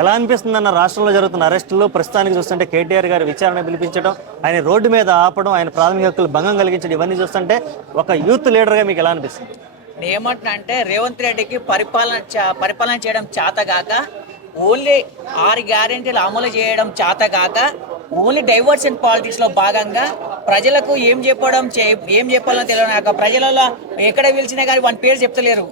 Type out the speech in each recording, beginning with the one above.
ఎలా అనిపిస్తుందన్న రాష్ట్రంలో జరుగుతున్న అరెస్టులు ప్రస్తుతానికి చూస్తుంటే కేటీఆర్ గారి విచారణ పిలిపించడం, ఆయన రోడ్డు మీద ఆపడం, ఆయన ప్రాథమిక హక్కులు భంగం కలిగించడం, ఇవన్నీ చూస్తుంటే ఒక యూత్ లీడర్గా మీకు ఎలా అనిపిస్తుంది? ఏమంటున్నా అంటే రేవంత్ రెడ్డికి పరిపాలన చేయడం చేతగాక, ఓన్లీ 6 గ్యారెంటీలు అమలు చేయడం చేతగాక, ఓన్లీ డైవర్షన్ పాలిటిక్స్లో భాగంగా ప్రజలకు ఏం చెప్పాలో తెలియక ప్రజలలో ఎక్కడ పిలిచినా కానీ వాని పేరు చెప్తలేరు.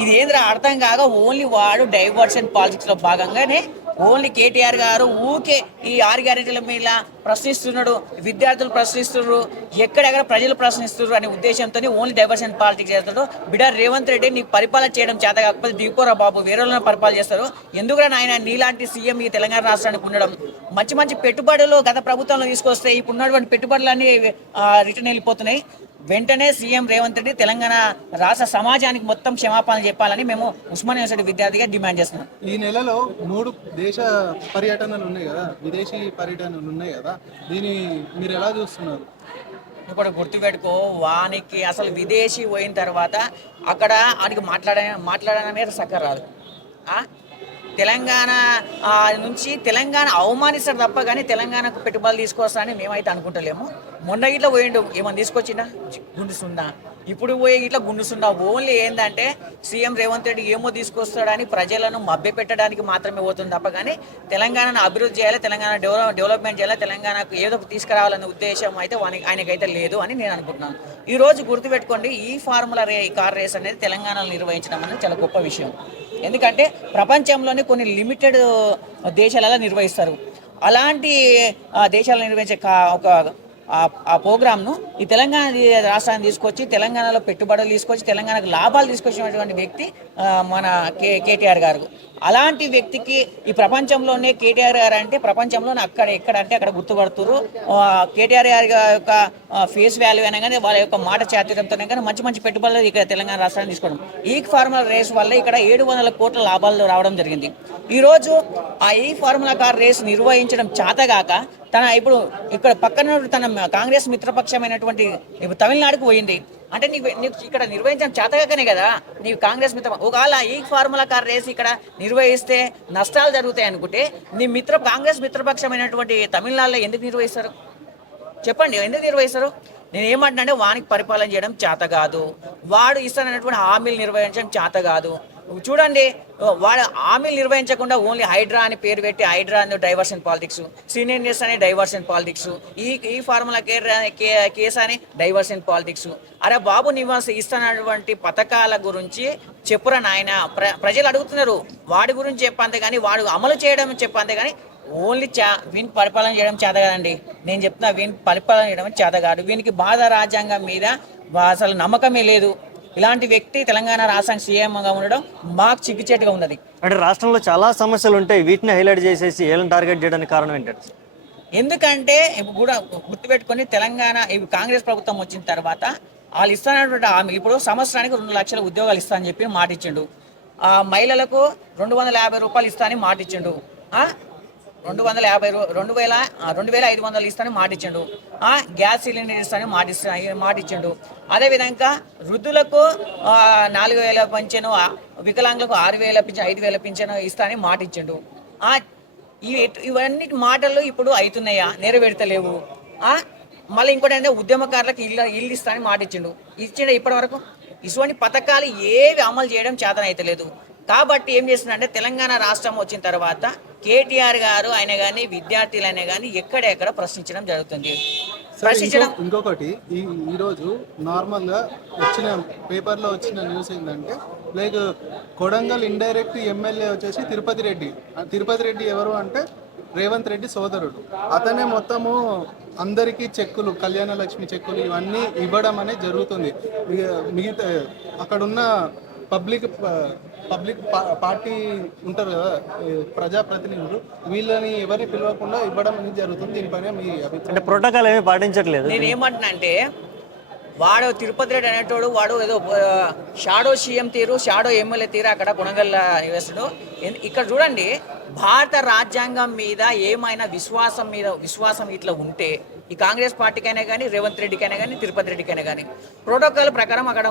ఇది ఏంద్రా అర్థం కాక ఓన్లీ వాడు డైవర్షన్ పాలిటిక్స్లో భాగంగానే ఓన్లీ కేటీఆర్ గారు ఊకే ఈ 6 గ్యారెంటీల మీద ప్రశ్నిస్తున్నాడు, విద్యార్థులు ప్రశ్నిస్తున్నారు, ఎక్కడెక్కడ ప్రజలు ప్రశ్నిస్తున్నారు అనే ఉద్దేశంతో ఓన్లీ డైవర్షన్ పాలిటిక్స్ చేస్తాడు. బిడ్డ రేవంత్ రెడ్డి నీకు పరిపాలన చేయడం చేత కాకపోతే దిగిపోరా బాబు, వేరే వాళ్ళని పరిపాలన చేస్తారు. ఎందుకంటే ఆయన నీలాంటి సీఎం ఈ తెలంగాణ రాష్ట్రానికి ఉండడం, మంచి మంచి పెట్టుబడులు గత ప్రభుత్వంలో తీసుకొస్తే ఇప్పుడు ఉన్నటువంటి పెట్టుబడులన్నీ రిటర్న్ వెళ్ళిపోతున్నాయి. వెంటనే సీఎం రేవంత్ రెడ్డి తెలంగాణ రాష్ట్ర సమాజానికి మొత్తం క్షమాపణ చెప్పాలని మేము ఉస్మానియా యూనివర్సిటీ విద్యార్థిగా డిమాండ్ చేస్తున్నాం. ఈ నెలలో 3 దేశ పర్యటనలు ఉన్నాయి కదా, విదేశీ పర్యటనలు ఉన్నాయి కదా, దీన్ని మీరు ఎలా చూస్తున్నారు? ఇప్పుడు గుర్తుపెట్టుకో, వానికి అసలు విదేశీ పోయిన తర్వాత అక్కడ వానికి మాట్లాడనే సక్కరాదు. తెలంగాణ నుంచి తెలంగాణ అవమానిస్తారు తప్ప కానీ తెలంగాణకు పెట్టుబడులు తీసుకొస్తారని మేమైతే అనుకుంటలేము. మొన్న ఇట్లా పోయిండు, ఏమన్నా తీసుకొచ్చిందా? గుండుసుందా? ఇప్పుడు పోయే ఇట్లా గుండుసుందా? ఓన్లీ ఏంటంటే సీఎం రేవంత్ రెడ్డి ఏమో తీసుకొస్తాడని ప్రజలను మభ్యపెట్టడానికి మాత్రమే పోతుంది తప్ప కానీ తెలంగాణను అభివృద్ధి చేయాలి, తెలంగాణ డెవలప్మెంట్ చేయాలి, తెలంగాణకు ఏదో తీసుకురావాలనే ఉద్దేశం అయితే ఆయనకైతే లేదు అని నేను అనుకుంటున్నాను. ఈ రోజు గుర్తుపెట్టుకోండి, ఈ ఫార్ములా కార్ రేస్ అనేది తెలంగాణలో నిర్వహించడం అనేది చాలా గొప్ప విషయం. ఎందుకంటే ప్రపంచంలోని కొన్ని లిమిటెడ్ దేశాలలో నిర్వహిస్తారు. అలాంటి దేశాలను నిర్వహించే ఒక ఆ ప్రోగ్రామ్ను ఈ తెలంగాణ రాష్ట్రాన్ని తీసుకొచ్చి తెలంగాణలో పెట్టుబడులు తీసుకొచ్చి తెలంగాణకు లాభాలు తీసుకొచ్చినటువంటి వ్యక్తి మన కేటీఆర్ గారు. అలాంటి వ్యక్తికి ఈ ప్రపంచంలోనే కేటీఆర్ గారు అంటే ప్రపంచంలోనే ఎక్కడ అంటే అక్కడ గుర్తుపడుతున్నారు. కేటీఆర్ గారి యొక్క ఫేస్ వాల్యూ అయినా కానీ వాళ్ళ యొక్క మాట చాతుర్యంతోనే కానీ మంచి మంచి పెట్టుబడులు ఇక్కడ తెలంగాణ రాష్ట్రాన్ని తీసుకోవడం, ఈ ఫార్ములా రేస్ వల్ల ఇక్కడ 700 కోట్ల లాభాలు రావడం జరిగింది. ఈరోజు ఈ ఫార్ములా కార్ రేస్ నిర్వహించడం చేతగాక ఇప్పుడు ఇక్కడ పక్కన తన కాంగ్రెస్ మిత్రపక్షమైనటువంటి తమిళనాడుకు పోయింది. అంటే నీకు ఇక్కడ నిర్వహించడం చేతగాకనే కదా నీకు కాంగ్రెస్ ఒకవేళ ఈ ఫార్ములా కార్ రేస్ ఇక్కడ నిర్వహిస్తే నష్టాలు జరుగుతాయి అనుకుంటే నీ కాంగ్రెస్ మిత్రపక్షమైనటువంటి తమిళనాడులో ఎందుకు నిర్వహిస్తారు చెప్పండి? ఎందుకు నిర్వహిస్తారు? నేను ఏమంటున్నా అంటే వానికి పరిపాలన చేయడం చేత కాదు, వాడు ఇస్తానన్నటువంటి హామీలు నిర్వహించడం చేత కాదు. చూడండి, వాడు హామీలు నిర్వహించకుండా ఓన్లీ హైడ్రా అని పేరు పెట్టి హైడ్రా అని డైవర్షన్ పాలిటిక్స్, సీనియర్స్ అని డైవర్షన్ పాలిటిక్స్, ఈ ఫార్ములా కేసు అని డైవర్షన్ పాలిటిక్స్. అరే బాబు, నివాస ఇస్తున్నటువంటి పథకాల గురించి చెప్పురా నాయన. ప్రజలు అడుగుతున్నారు, వాడి గురించి చెప్పంతే కానీ వాడు అమలు చేయడం చెప్పంతే కానీ ఓన్లీ వీని పరిపాలన చేయడం చేత కాదండి. నేను చెప్తున్నా, వీని పరిపాలన చేయడం చేత కాదు. వీనికి బాధ రాజ్యాంగం మీద అసలు నమ్మకమే లేదు. ఇలాంటి వ్యక్తి తెలంగాణ రాష్ట్రానికి సీఎంగా ఉండడం మాకు చిగ్గుచేటుగా ఉన్నది. అంటే రాష్ట్రంలో చాలా సమస్యలు ఉంటాయి, వీటిని హైలైట్ చేసేసి ఏళ్ళని టార్గెట్ చేయడానికి కారణం ఏంటంటే, ఎందుకంటే కూడా గుర్తుపెట్టుకొని తెలంగాణ కాంగ్రెస్ ప్రభుత్వం వచ్చిన తర్వాత వాళ్ళు ఇస్తున్నటువంటి హామీ, ఇప్పుడు సంవత్సరానికి 2 లక్షల ఉద్యోగాలు ఇస్తా అని చెప్పి మాట ఇచ్చిండు. మహిళలకు 250 రూపాయలు ఇస్తా అని మాట ఇచ్చిండు. 2,500 ఇస్తానని మాట ఇచ్చిండు. గ్యాస్ సిలిండర్ ఇస్తానని మాట ఇచ్చిండు. అదేవిధంగా వృద్ధులకు 4,000 పింఛను, వికలాంగులకు 6,000 పింఛను, 5,000 పింఛను ఇస్తానని మాట ఇచ్చిండు. ఇవన్నీ మాటలు ఇప్పుడు అవుతున్నాయా? నెరవేర్తలేవు. మళ్ళీ ఇంకోటి అంటే ఉద్యమకారులకు ఇల్లు ఇస్తానని మాట ఇచ్చిండు. ఇప్పటి వరకు ఇటువంటి పథకాలు ఏవి అమలు చేయడం చేతనైతలేదు. కాబట్టి ఏం చేస్తుందంటే తెలంగాణ రాష్ట్రం వచ్చిన తర్వాత కేటీఆర్ గారు అయినా కానీ విద్యార్థులైనా కానీ ఎక్కడెక్కడ ప్రశ్నించడం జరుగుతుంది. ఇంకొకటి, ఈరోజు నార్మల్గా వచ్చిన పేపర్లో వచ్చిన న్యూస్ ఏంటంటే లైక్ కొడంగల్ ఇండైరెక్ట్ ఎమ్మెల్యే వచ్చేసి తిరుపతి రెడ్డి ఎవరు అంటే రేవంత్ రెడ్డి సోదరుడు. అతనే మొత్తము అందరికీ చెక్కులు, కళ్యాణ లక్ష్మి చెక్కులు ఇవన్నీ ఇవ్వడం అనేది జరుగుతుంది. మిగతా అక్కడున్న పబ్లిక్ పార్టీ ఉంటారు కదా, ప్రజాప్రతినిధులు, వీళ్ళని ఎవరిని పిలవకుండా ఇవ్వడం అనేది జరుగుతుంది. దీనిపైన మీ అంటే ప్రోటోకాల్ ఏమీ పాటించట్లేదు. నేను ఏమంటున్నా అంటే వాడు తిరుపతి రెడ్డి అనేటోడు వాడు ఏదో షాడో సీఎం తీరు, షాడో ఎమ్మెల్యే తీరు అక్కడ కొనగల్ల నివేశుడు. ఇక్కడ చూడండి, భారత రాజ్యాంగం మీద ఏమైనా విశ్వాసం ఇట్లా ఉంటే ఈ కాంగ్రెస్ పార్టీకైనా కానీ, రేవంత్ రెడ్డికైనా కానీ, తిరుపతి రెడ్డికైనా కానీ ప్రోటోకాల్ ప్రకారం అక్కడ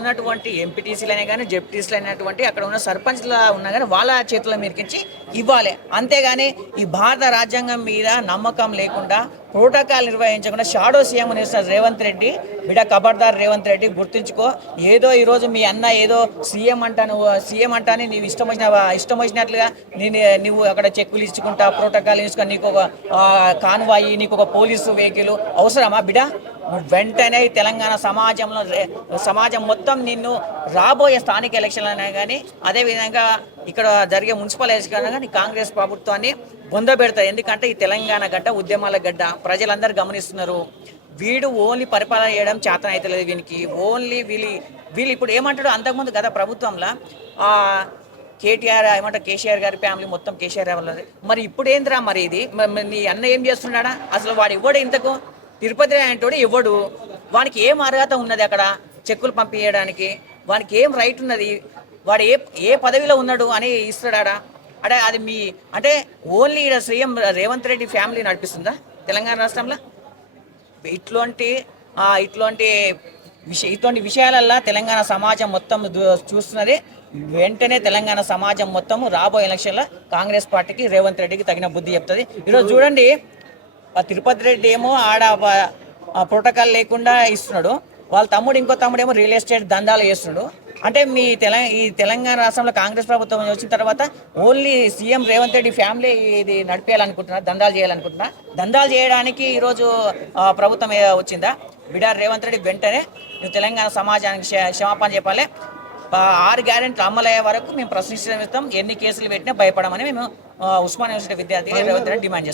ఉన్నటువంటి ఎంపీటీసీలైనా కానీ, జెడ్పీటీసీలు అయినటువంటి అక్కడ ఉన్న సర్పంచ్ల ఉన్నా కానీ వాళ్ళ చేతుల మీదకించి ఇవ్వాలి. అంతేగాని ఈ భారత రాజ్యాంగం మీద నమ్మకం లేకుండా ప్రోటోకాల్ నిర్వహించకుండా షాడో సీఎం చేస్తున్న రేవంత్ రెడ్డి, బిడ్డ ఖబర్దార్ రేవంత్ రెడ్డి, గుర్తుంచుకో. ఏదో ఈరోజు మీ అన్న ఏదో సీఎం అంటాని నీవు ఇష్టం వచ్చినట్లుగా నువ్వు అక్కడ చెక్కులు ఇచ్చుకుంటా, ప్రోటోకాల్ తీసుకొని నీకు ఒక కాన్వాయి, నీకు ఒక పోలీసు వెహికల్ అవసరమా బిడ్డ? నువ్వు వెంటనే తెలంగాణ సమాజం మొత్తం నిన్ను రాబోయే స్థానిక ఎలక్షన్లైనా కానీ, అదేవిధంగా ఇక్కడ జరిగే మున్సిపల్ ఎలక్షన్ కానీ కాంగ్రెస్ ప్రభుత్వాన్ని బొందబెడతారు. ఎందుకంటే ఈ తెలంగాణ గడ్డ ఉద్యమాల గడ్డ, ప్రజలందరూ గమనిస్తున్నారు. వీడు ఓన్లీ పరిపాలన చేయడం చేతన అయితే లేదు వీనికి. ఓన్లీ వీళ్ళు ఇప్పుడు ఏమంటాడు, అంతకుముందు గత ప్రభుత్వంలో కేసీఆర్ గారి ఫ్యామిలీ మొత్తం కేసీఆర్ వాళ్ళది. మరి ఇప్పుడు ఏందిరా మరి ఇది? నీ అన్న ఏం చేస్తున్నాడా? అసలు వాడు ఇవ్వడు ఇంతకు. తిరుపతి అంటోడు ఇవ్వడు. వానికి ఏం అర్హత ఉన్నది అక్కడ చెక్కులు పంపించడానికి? వానికి ఏం రైట్ ఉన్నది? వాడు ఏ పదవిలో ఉన్నాడు అని ఇస్తాడా? అంటే అది అంటే only CM Revanth Reddy family నడిపిస్తుందా తెలంగాణ రాష్ట్రంలో? ఇట్లాంటి విషయాలల్లో తెలంగాణ సమాజం మొత్తం చూస్తున్నది. వెంటనే తెలంగాణ సమాజం మొత్తం రాబోయే ఎలక్షన్లో కాంగ్రెస్ పార్టీకి, రేవంత్ రెడ్డికి తగిన బుద్ధి చెప్తుంది. ఈరోజు చూడండి, తిరుపతి రెడ్డి ఏమో ఆడ ప్రోటోకాల్ లేకుండా ఇస్తున్నాడు, వాళ్ళ ఇంకో తమ్ముడు ఏమో రియల్ ఎస్టేట్ దందాలు చేస్తున్నాడు. అంటే ఈ తెలంగాణ రాష్ట్రంలో కాంగ్రెస్ ప్రభుత్వం వచ్చిన తర్వాత only CM Revanth Reddy family ఇది నడిపేయాలనుకుంటున్నారు, దందాలు చేయాలనుకుంటున్నా. దందాలు చేయడానికి ఈరోజు ప్రభుత్వం వచ్చిందా? బిడార్ రేవంత్ రెడ్డి వెంటనే నువ్వు తెలంగాణ సమాజానికి క్షమాపణ చెప్పాలి. 6 గ్యారెంటీలు అమలయ్యే వరకు మేము ప్రశ్నిస్తాం. ఎన్ని కేసులు పెట్టినా భయపడమని మేము ఉస్మానియా యూనివర్సిటీ విద్యార్థిగా రేవంత్ రెడ్డి డిమాండ్ చేస్తాం.